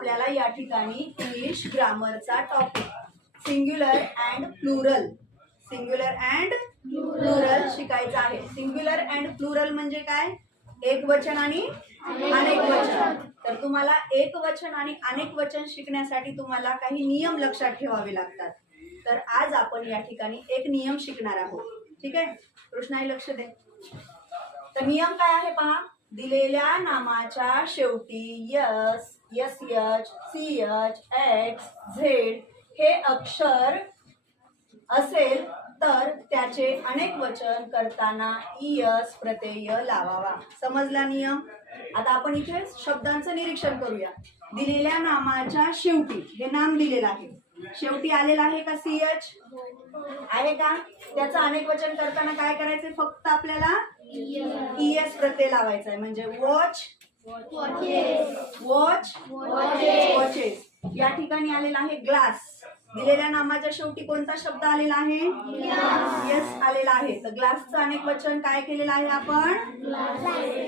आपल्याला या ठिकाणी इंग्लिश ग्रामरचा टॉपिक सिंग्युलर अँड प्लुरल शिकायचा आहे। सिंग्युलर अँड प्लुरल म्हणजे काय? एक वचन आणि अनेक वचन। तर तुम्हाला एक वचन आणि अनेक वचन शिकण्यासाठी तुम्हाला काही नियम लक्षात ठेवावे लागतात। तर आज आपण या ठिकाणी एक नियम शिकणार आहोत। ठीक आहे, कृष्णाई लक्ष दे। तर नियम काय आहे पहा, दिलेल्या नामाच्या शेवटी S, S H, C H, X, Z हे अक्षर असेल तर त्याचे अनेक वचन करताना ईएस प्रत्यय लावावा। समजला नियम? आता आपण इथे शब्दांचं निरीक्षण करूया। दिलेल्या नामाच्या शेवटी, हे नाम दिलेलं आहे, शेवटी आलेला आहे का सी एच? आहे का? त्याचं अनेक वचन करताना काय करायचंय? फक्त आपल्याला ईएस प्रत्यय लावायचा आहे। म्हणजे वॉच, वॉच, वॉचेस। या ठिकाणी आलेला आहे ग्लास। दिलेल्या नामाच्या शेवटी कोणता शब्द आलेला आहे? यस आलेला आहे। तर ग्लासचं अनेक वचन काय केलेलं आहे आपण?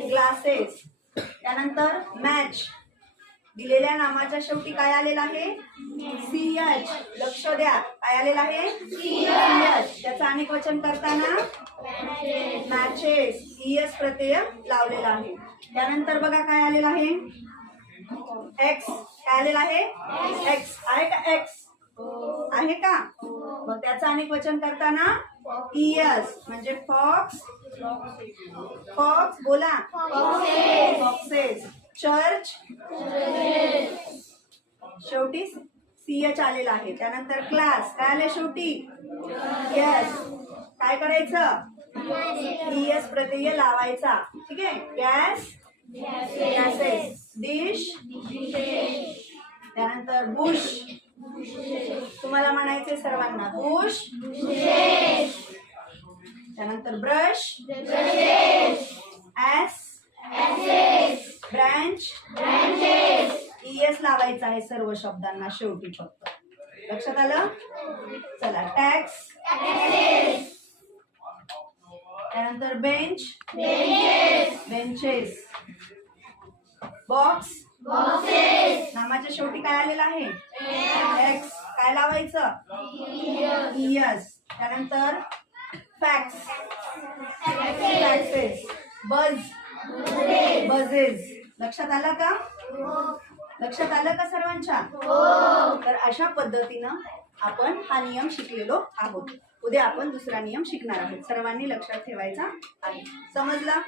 ग्लासेस। त्यानंतर मॅच, दिलेल्या नामाच्या शेवटी काय आलेलं आहे? C H. लक्ष द्या, काय आलेलं आहे? C H. त्याचं अनेक वचन करताना मॅचेस, ईएस प्रत्यय लावलेला आहे। त्यानंतर बघा काय आलेलं आहे? एक्स। काय आलेलं आहे? एक्स आहे का? एक्स आहे का? मग त्याचं अनेक वचन करताना ईएस म्हणजे फॉक्स, फॉक्स बोला, फॉक्सेस। चर्च, शेवटी सीएच आलेला आहे। त्यानंतर क्लास, काय आले शेवटी? यस। काय करायचं? ईएस प्रत्यय लावायचा। ठीक आहे, गॅस, गॅसेस। डिश, त्यानंतर बुश, तुम्हाला म्हणायचे सर्वांना बुश, त्यानंतर ब्रश, ऍस, ब्रँच, ईएस लावायचा आहे सर्व शब्दांना शेवटी फक्त। लक्षात आलं? चला, टॅक्स, त्यानंतर बेंच, बेंचेस। बॉक्स, नामाच्या शेवटी काय आलेलं आहे? एक्स। काय लावायचं? ईएस। त्यानंतर फॅक्स, फॅक्सेस। बज, बजेस। लक्षात आलं का? लक्षात आलं का सर्वांच्या? तर अशा पद्धतीनं आपण हा नियम शिकलेलो आहोत। उद्या आपण दुसरा नियम शिकणार आहोत। सर्वांनी लक्षात ठेवायचा आहे। समजला?